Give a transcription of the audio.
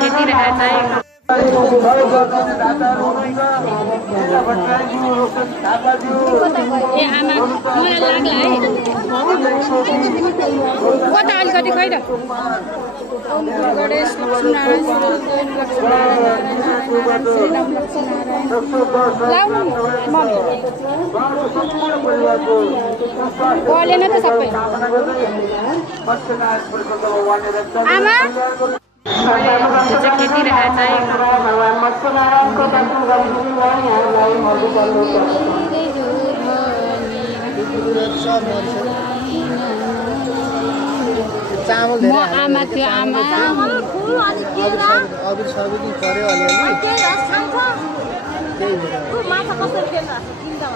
खेती रहेछ है ए आमा मलाई लाग्ला है कता अलिकति खै त गणेश लक्ष्मीनारायण बोलेन त सबै आमा खेती रहेछ है चामल म आमा त्यो आमा अघि सबैदिन पर्यो अलिअलि माछा कसरी खेल्नु किन्दा